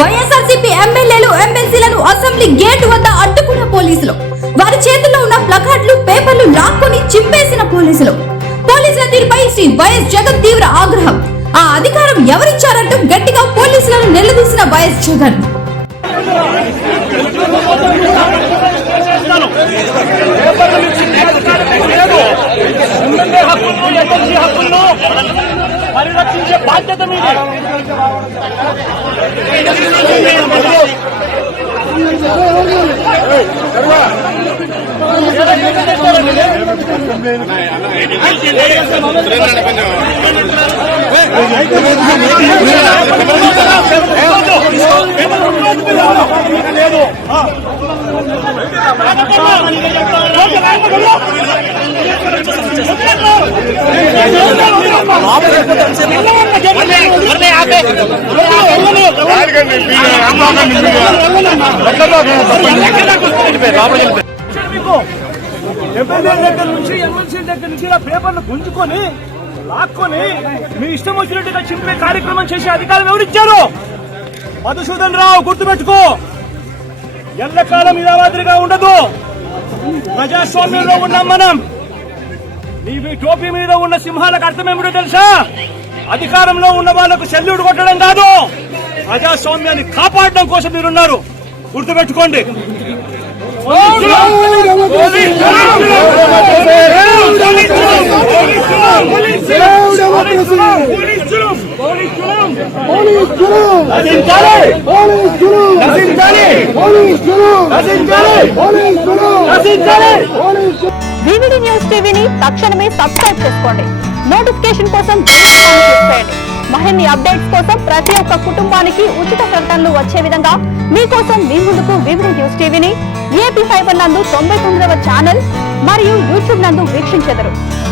వైఎస్ఆర్సీపీ ఎమ్మెల్యేలు ఎమ్మెల్సీలను assembly gate వద్ద అడ్డుకున్న పోలీసులు. వారి చేతుల్లో ఉన్న ప్లకార్డులు పేపర్లు లాక్కొని చింపేసిన పోలీసుల తీరుపై శ్రీ వైఎస్ జగన్ తీవ్ర ఆగ్రహం. ఆ అధికారం ఎవరిచ్చారంటూ గట్టిగా పోలీసులను నిలదీసిన వైఎస్ జగన్. పరిరక్షించే బాధ్యత మీది. ఎమ్మెల్యే దగ్గర నుంచి ఎమ్మెల్సీ దగ్గర నుంచి ఇలా పేపర్లు గుంజుకొని లాక్కొని మీ ఇష్టం వచ్చినట్టుగా చింపే కార్యక్రమం చేసే అధికారం ఎవరిచ్చారు? మధుసూదన్ రావు, గుర్తుపెట్టుకో. ఎల్లకాలం ఇలా మాదిరిగా ఉండదు. ప్రజాస్వామ్యంలో ఉన్నాం మనం. నీ టోపీ మీద ఉన్న సింహాలకు అర్థం ఏమిటో తెలుసా? అధికారంలో ఉన్న వాళ్లకు సెల్యూట్ కొట్టడం కాదు, ప్రజాస్వామ్యాన్ని కాపాడడం కోసం మీరున్నారు. గుర్తుపెట్టుకోండి. వివిడి న్యూస్ టీవీని తక్షణమే సబ్స్క్రైబ్ చేసుకోండి. నోటిఫికేషన్ కోసం క్లిక్ చేయండి. మరిన్ని అప్డేట్స్ కోసం ప్రతి ఒక్క కుటుంబానికి ఉచిత ప్రకటనలు వచ్చే విధంగా మీకోసం మీ ముందుకు వివిడి న్యూస్ టీవీని ఏపీ ఫైబర్ నందు 99వ ఛానల్ మరియు యూట్యూబ్ నందు వీక్షించెదరు.